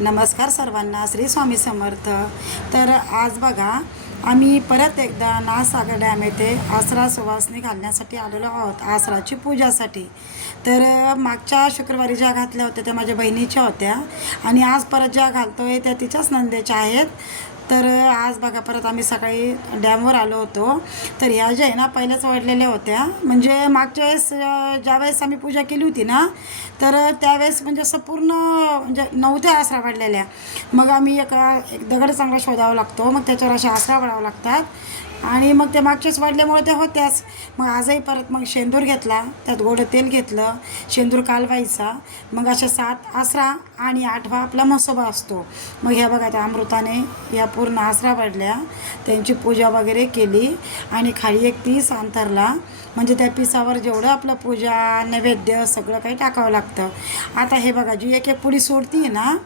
नमस्कार सर्वांना, श्री स्वामी समर्थ. तर आज बघा, आम्ही परत एकदा नाथसागर डॅम येथे आसरा सुवासिनी घालण्यासाठी आलेलो आहोत, आसराची पूजासाठी. तर मागच्या शुक्रवारी ज्या घातल्या होत्या त्या माझ्या बहिणीच्या होत्या आणि आज परत ज्या घालतोय त्या तिच्याच नंदेच्या आहेत. तर आज बघा, परत आम्ही सकाळी डॅमवर आलो होतो. तर ह्या ज्या आहे ना, पहिल्याच वाढलेल्या होत्या. म्हणजे मागच्या वेळेस ज्यावेळेस आम्ही पूजा केली होती ना, तर त्यावेळेस म्हणजे असं पूर्ण म्हणजे नव्हत्या आसरा वाढलेल्या. मग आम्ही एक दगड चांगला शोधावा लागतो, मग त्याच्यावर अशा आसरा वाढावं लागतात आणि मग ते मागच्याच वाढल्यामुळे त्या होत्याच. मग आजही परत मग शेंदूर घेतला, त्यात गोडं तेल घेतलं, शेंदूर कालवायचा, मग अशा 7 आसरा आणि 8वा आपला म्हसोबा असतो. मग ह्या बघा, त्या अमृताने या पूर्ण आसरा वाढल्या, त्यांची पूजा वगैरे केली आणि खाली एक 30 अंतरला, म्हणजे त्या पिसावर जेवढं आपलं पूजा नैवेद्य सगळं काही टाकावं लागतं. आता हे बघा, जी एक एक पुडी सोडती ना,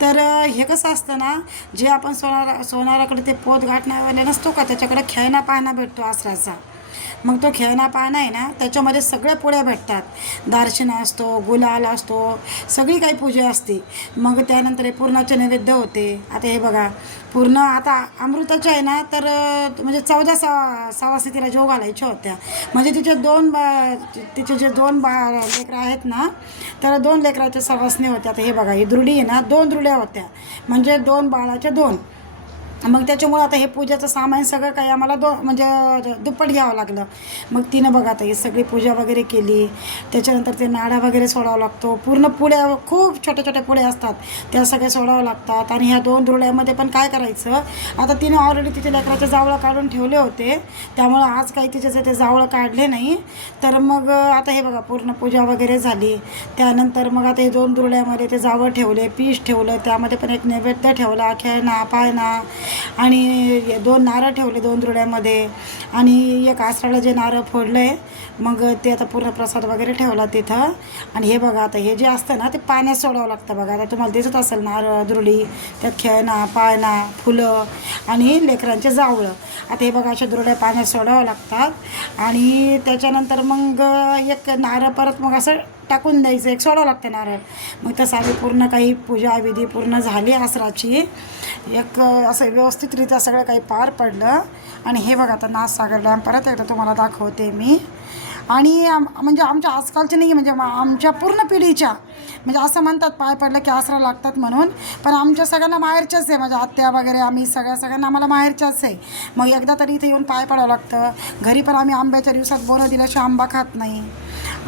तर हे कसं असतं ना, जे आपण सोनाराकडे ते पोत गाठण्यावाले नसतो का, त्याच्याकडे खेळणा पाळणा भेटतो आसराचा. मग तो खेळणा पाळणा आहे ना, त्याच्यामध्ये सगळ्या पुड्या भेटतात. दारशिना असतो, गुलाल असतो, सगळी काही पूजा असते. मग त्यानंतर हे पुरणाचे नैवेद्य होते. आता हे बघा, पूर्ण आता अमृताच्या आहे ना, तर म्हणजे 14 सवासिनी तिला जेव घालायच्या होत्या. म्हणजे तिचे जे 2 लेकरं आहेत ना, तर 2 लेकराच्या सवासनी होत्या. आता हे बघा, ही दुरडी आहे ना, 2 दुरड्या होत्या, म्हणजे 2 बाळाच्या 2. मग त्याच्यामुळं आता हे पूजेचं सामान सगळं काही आम्हाला म्हणजे दुप्पट घ्यावं लागलं. मग तिनं बघा, आता ही सगळी पूजा वगैरे केली. त्याच्यानंतर ते नाडा वगैरे सोडावा लागतो. पूर्ण पुड्या, खूप छोट्या छोट्या पुड्या असतात, त्या सगळ्या सोडाव्या लागतात. आणि ह्या 2 दुरड्यामध्ये पण काय करायचं, आता तिने ऑलरेडी तिथे लेकराचे जावळं काढून ठेवले होते, त्यामुळं आज काही तिचे ते जावळं काढले नाही. तर मग आता हे बघा, पूर्ण पूजा वगैरे झाली. त्यानंतर मग आता हे 2 दुरड्यामध्ये ते जावळ ठेवले, पीठ ठेवलं, त्यामध्ये पण एक नैवेद्य ठेवला, खेळणा पाळणा, आणि 2 नारळ ठेवले 2 दुरड्यामध्ये, आणि एक आसराला जे नारळ फोडलं आहे, मग ते आता पूर्ण प्रसाद वगैरे ठेवला तिथं. आणि हे बघा, आता हे जे असतं ना, ते पाण्यात सोडावं लागतं. बघा, आता तुम्हाला दिसत असेल नारळ, दुरडी, त्यात खेळणा पाळणा, फुलं आणि लेकरांचे जावळं. आता हे बघा, अशा दुरड्या पाण्यात सोडावं लागतात. आणि त्याच्यानंतर मग एक नारळ परत मग असं टाकून द्यायचं, एक सोडावं लागतं नारळ. मग तसं आम्ही पूर्ण काही पूजा विधी पूर्ण झाली आसराची. एक असं व्यवस्थितरित्या सगळं काही पार पडलं. आणि हे बघा, आता नाथसागर डॅम परत एकदा तुम्हाला दाखवते मी. आणि म्हणजे आमच्या आजकालच्या नाही, म्हणजे आमच्या पूर्ण पिढीच्या, म्हणजे असं म्हणतात पाय पडलं की आसरा लागतात म्हणून, पण आमच्या सगळ्यांना माहेरच्याच आहे, माझ्या आत्या वगैरे, आम्ही सगळ्यांना आम्हाला माहेरच्याच आहे. मग एकदा तरी इथे येऊन पाय पडावं लागतं. घरी पण आम्ही आंब्याच्या दिवसात बोरं दिल्याशिवाय आंबा खात नाही.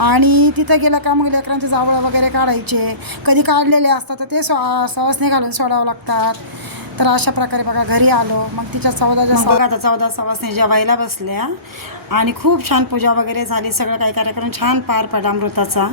आणि तिथं गेलं का मग लेकरांचे जावळं वगैरे काढायचे, कधी काढलेले असतात तर ते सवासनी घालून सोडावं लागतात. तर अशा प्रकारे बघा, घरी आलो. मग तिच्या 14 सवासनी जेवायला बसल्या आणि खूप छान पूजा वगैरे झाली. सगळं काही कार्यक्रम छान पार पडला अमृताचा.